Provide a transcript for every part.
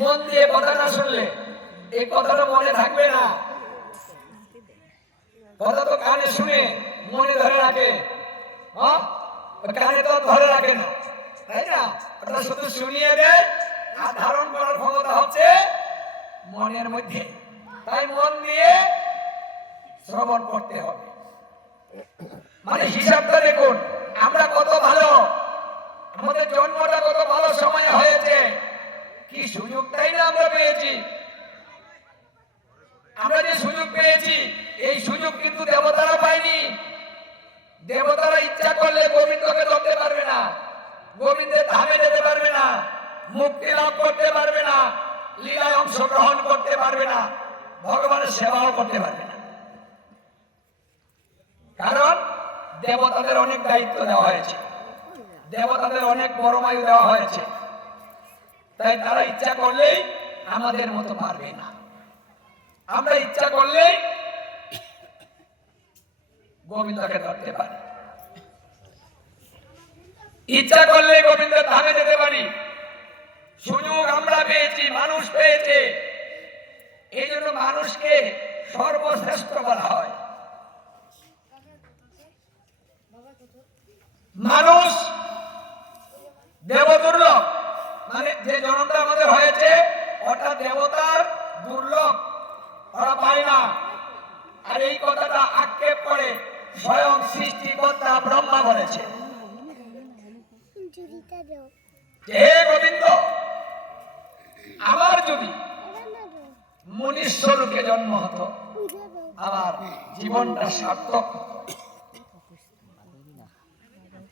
মন দিয়ে কথাটা শুনলে, এই কথাটা মনে থাকবে না। কথা তো কানে শুনে মনে ধরে রাখে? কানে তো ধরে রাখে না। তাই না? ওটা শুধু শুনিয়ে দেয় আর ধারণ করার ক্ষমতা হচ্ছে মনের মধ্যে। তাই মন দিয়ে শ্রবণ করতে হবে। মানে হিসাবটা দেখুন, আমরা কত ভালো, আমাদের জন্মটা কত ভালো সময়ে হয়েছে। কি সুযোগটাই না আমরা পেয়েছি? আমরা যে সুযোগ পেয়েছি, এই সুযোগ কিন্তু দেবতারা পায়নি। দেবতারা ইচ্ছা করলে গোবিন্দকে ধরতে পারবে না। গোবিন্দের ধামে যেতে পারবে না, মুক্তি লাভ করতে পারবে না, লীলায় অংশগ্রহণ করতে পারবে না, ভগবানের সেবাও করতে পারবে না। কারণ দেবতাদের অনেক দায়িত্ব দেওয়া হয়েছে। দেবতাদের অনেক পরমায়ু দেওয়া হয়েছে। তাই তারা ইচ্ছা করলেই আমাদের মতো পারবে না। আমরা ইচ্ছা করলেই গোবিন্দকে ধরতে পারি। ইচ্ছা করলে গোবিন্দের ধামে যেতে পারি। সুযোগ আমরা পেয়েছি, মানুষ পেয়েছে। এই জন্য মানুষকে সর্বশ্রেষ্ঠ বলা হয়। মানুষ দেবদুর্লভ। মানে যে জন্মটা আমাদের হয়েছে ওটা দেবতার দুর্লভ। ওরা পায় না। আর এই কথাটা আক্ষেপ করে স্বয়ং সৃষ্টিকর্তা ব্রহ্মা বলেছে। হে গোবিন্দ আমার যদি দাও জন্ম হতো আমার জীবনটা সার্থক।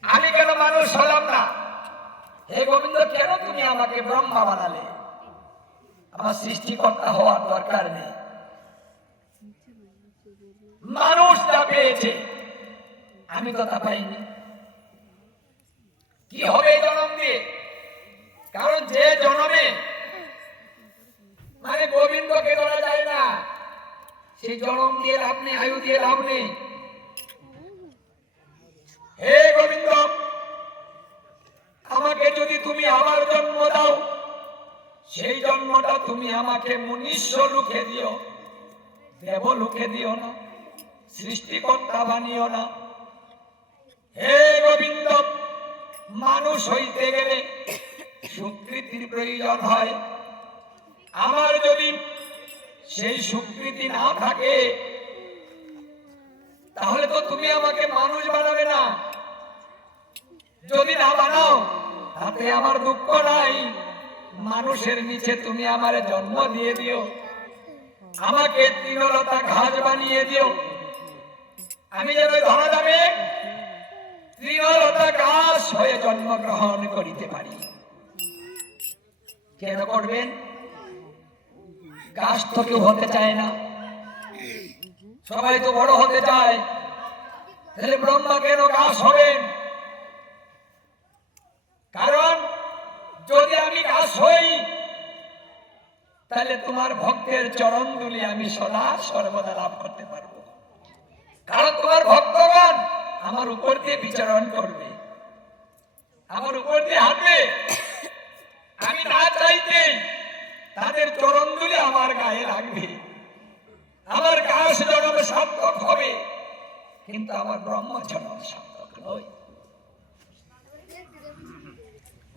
আমি কেন মানুষ হলাম না? হে গোবিন্দ, কেন তুমি আমাকে ব্রহ্মা বানালে? আমার সৃষ্টিকর্তা হওয়ার দরকার নেই। মানুষ যা পেয়েছে, আমি তো তা পাইনি। কি হবে জন্ম দিয়ে? কারণ যে জনমে মানে গোবিন্দকে ধরা যায় না। সেই জনম দিয়ে লাভ নেই, আয়ু দিয়ে লাভ নেই। হে গোবিন্দ আমাকে যদি তুমি আবার জন্ম দাও। সেই জন্মটা তুমি আমাকে মনুষ্য লুকে দিও। দেব লুকে দিও না। সৃষ্টিকর্তা বানিও না। হে গোবিন্দ, মানুষ হইতে গেলে স্বীকৃতির প্রয়োজন হয়। আমার যদি সেই স্বীকৃতি না থাকে, তাহলে তো তুমি আমাকে মানুষ বানাবে না। যদি না বানাও তাতে আমার দুঃখ নাই। মানুষের নিচে তুমি আমারে জন্ম দিয়ে দিও। আমাকে তৃণলতা ঘাস বানিয়ে দিও। আমি যেন ধরা যাবে তৃণলতা ঘাস হয়ে জন্মগ্রহণ করিতে পারি। কেন করবেন? গাছ তো কেউ হতে চায় না। সবাই তো বড় হতে চায়। তাহলে ব্রহ্মা কেন গাছ হবেন কারণ যদি আমি গাছ হই, তাহলে তোমার ভক্তের চরণ দুলি আমি সদা সর্বদা লাভ করতে পারব। কারণ তোমার ভক্তগণ আমার উপর দিয়ে বিচরণ করবে। আমার উপর দিয়ে হাঁটবে। আমি না চাইতে তাদের চরণ দুলি আমার গায়ে লাগবে। আমার গাছ জন্ম সার্থক হবে, কিন্তু আমার ব্রহ্ম জন্ম সার্থক নয়।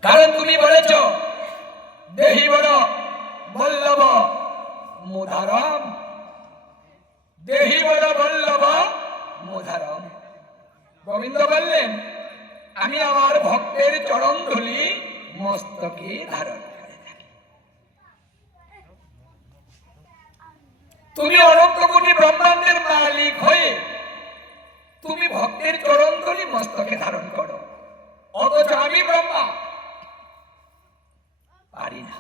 কারণ তুমি বলেছ দেহি বড় বল্লভ মুধারম। দেহি বড় বল্লভ মুধারম। গোবিন্দ বললেন, আমি আমার ভক্তের চরণ ধুলি মস্তকে ধারণ করে তুমি অনন্ত ব্রহ্মাণ্ডের মালিক হয়ে তুমি ভক্তের চরণ ধুলি মস্তকে ধারণ করো। অথচ আমি ব্রহ্মা পারি না।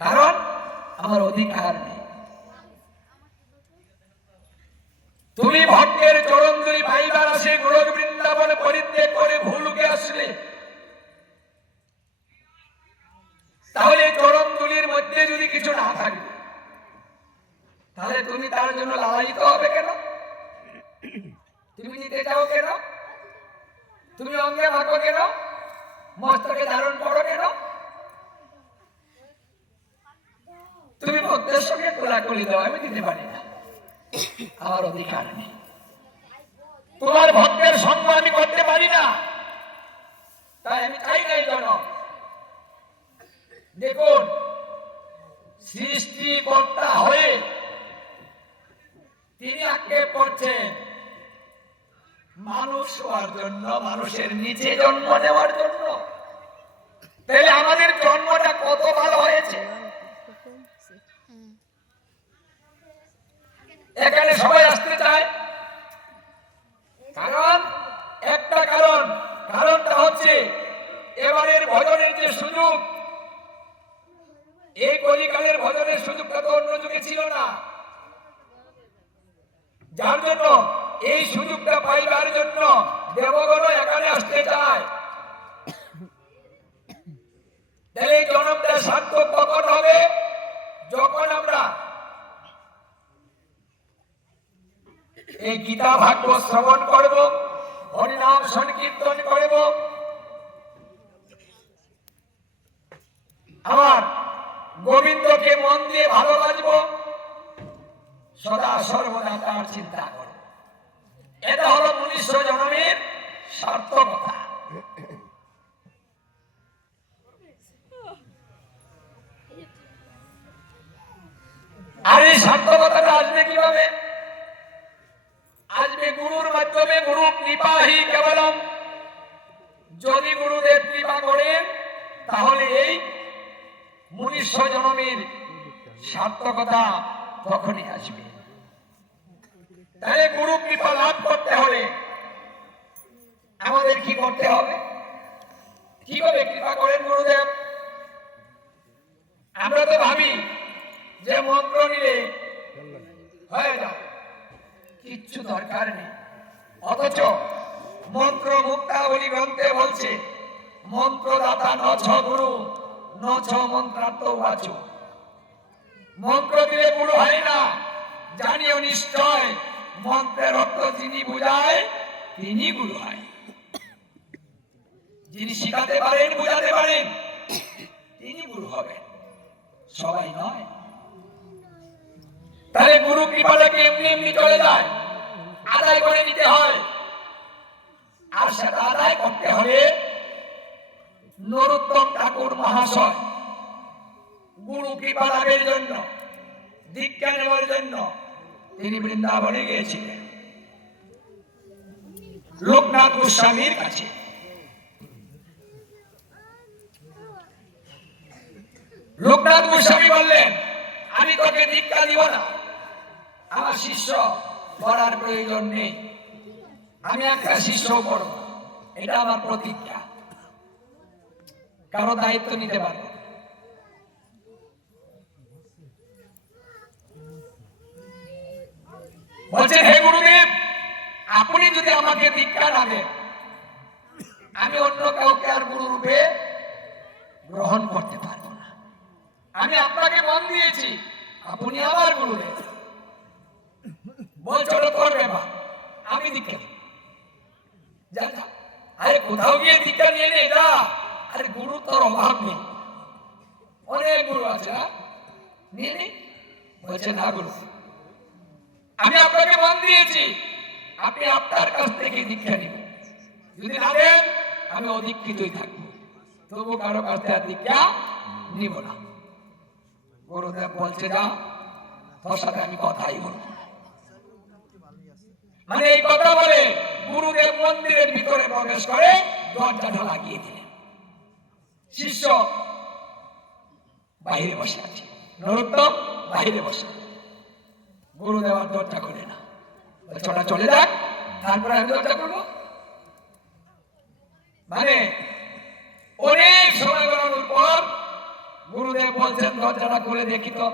কারণ আমার অধিকার নেই। তুমি ভক্তের ধুলি পাইবার আসে গোলক বৃন্দাবনে পরিত্যাগ করে ভুলুকে আসলে। তাহলে চরণ দুলির মধ্যে যদি কিছু না থাকে, তাহলে তুমি তার জন্য লালায়িত হবে কেন? তুমি নিতে চাও কেন? তুমি অঙ্গে ভাগো কেন? মস্তকে ধারণ করো কেন? ভক্তের সঙ্গে কোলাকুলি দেওয়া আমি দিতে পারি না। আমার অধিকার নেই। তোমার ভক্তের সঙ্গ আমি করতে পারি না। তাই আমি চাই না এই জন্য দেখুন, সৃষ্টিকর্তা হয়ে তিনি আক্ষেপ করছেন, মানুষ হওয়ার জন্য, মানুষের নিচে জন্ম নেওয়ার জন্য। তাহলে আমাদের জন্মটা কত ভালো হয়েছে? এখানে সবাই আসতে চায়। কারণ, একটা কারণ। কারণটা হচ্ছে, এবারের ভজনের যে সুযোগ, এই কলিকালের ভজনের সুযোগটা তো অন্য যুগে ছিল না। যার জন্য এই সুযোগটা পাইবার জন্য দেবগণ এখানে আসতে চায়। তাহলে জনমটা সার্থক কখন হবে যখন আমরা এই গীতা ভাগ্য শ্রবণ করব, হরিনাম সংকীর্তন করব। আমার গোবিন্দকে মন দিয়ে ভালোবাসবো সদা সর্বদা তার চিন্তা করব। এটা হলো মনুষ্য জন্মের সার্থকতা। আর এই সার্থকতাটা আসবে কীভাবে? আসবে গুরুর মাধ্যমে গুরু কৃপাহি কেবলম। যদি গুরুদেব কৃপা করেন, তাহলে এই মনুষ্য জনমের সার্থকতা তখনই আসবে। তাহলে গুরু কৃপা লাভ করতে হলে আমাদের কি করতে হবে? কীভাবে কৃপা করেন গুরুদেব? আমরা তো ভাবি যে মন্ত্র নিলে হয়ে যাবে। কিচ্ছু দরকার নেই। অথচ মন্ত্র মুক্তাবলী গ্রন্থে বলছে, মন্ত্রদাতা ন ছ গুরু ন ছ মন্ত্রার্থ বাচু মন্ত্র দিলে গুরু হয় না, জানিও নিশ্চয় মন্ত্রের অর্থ যিনি বুঝায়, তিনি গুরু হয়। যিনি শিখাতে পারেন, বুঝাতে পারেন, তিনি গুরু হবেন। সবাই নয়। তাহলে গুরু কৃপাটাকে এমনি এমনি চলে যায়? আদায় করে নিতে হয়। আর সেটা আদায় করতে হলে নরোত্তম ঠাকুর মহাশয় গুরু কৃপা লাভের জন্য দীক্ষা নেওয়ার জন্য তিনি বৃন্দাবনে গিয়েছিলেন। লোকনাথ গোস্বামীর কাছে। লোকনাথ গোস্বামী বললেন, আমি তোকে দীক্ষা দিব না। আমার শিষ্য করার প্রয়োজন নেই। আমি একটা শিষ্য করব এটা আমার প্রতিজ্ঞা। কারও দায়িত্ব নিতে পারব না। বলছেন হে গুরুদেব, আপনি যদি আমাকে দীক্ষা না দেন, আমি অন্য কাউকে আর গুরু রূপে গ্রহণ করতে পারব না। আমি আপনাকে মন দিয়েছি, আপনি আমার গুরুদেব বলছো ওটা তোর ব্যাপার আমি দীক্ষা দিই। যা যা। আরে কোথাও গিয়ে দীক্ষা নিয়ে নে যা আরে গুরু তোর অনেক গুরু আছে না বলছে না গুরু। আমি আপনাকে মন দিয়েছি। আপনি আপনার কাছ থেকে দীক্ষা নিব যদি না দেন, আমি অদীক্ষিতই থাকব। তবু কারও কাছ থেকে দীক্ষা নিব না। গুরুদেব বলছে, যা, তোর সাথে আমি কথাই বলব। মানে এই কথা বলে গুরুদেব মন্দিরের ভিতরে প্রবেশ করে দরজাটা লাগিয়ে দিলেন। শিষ্য। বাইরে বসে আছে। নরোত্তম বাইরে বসে। গুরুদেব আর দরজা করে না। ওটা চলে যাক তারপরে আমি দরজা করব মানে অনেক সময় গড়ানোর পর গুরুদেব বলছেন, দরজাটা করে দেখি তো।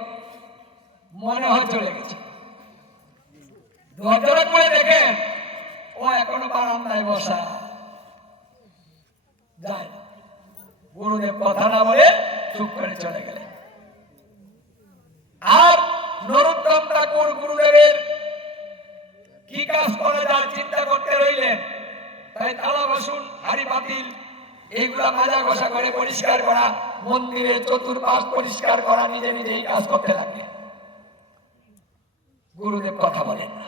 মনে হয় চলে গেছে। দরজাটা করে দেখে ও এখনও বারান্দায় বসা। যায়। গুরুদেব কথা না বলে চুপ করে চলে গেলেন আর নরোত্তম ঠাকুর গুরুদেবের? কি কাজ করা যায় চিন্তা করতে রইলেন? তাই তালা বাসন হাড়ি পাতিল এইগুলা মাজা ঘষা করে পরিষ্কার করা মন্দিরের চতুর্পাশ পরিষ্কার করা নিজে নিজেই কাজ করতে লাগলেন। গুরুদেব কথা বলেন না।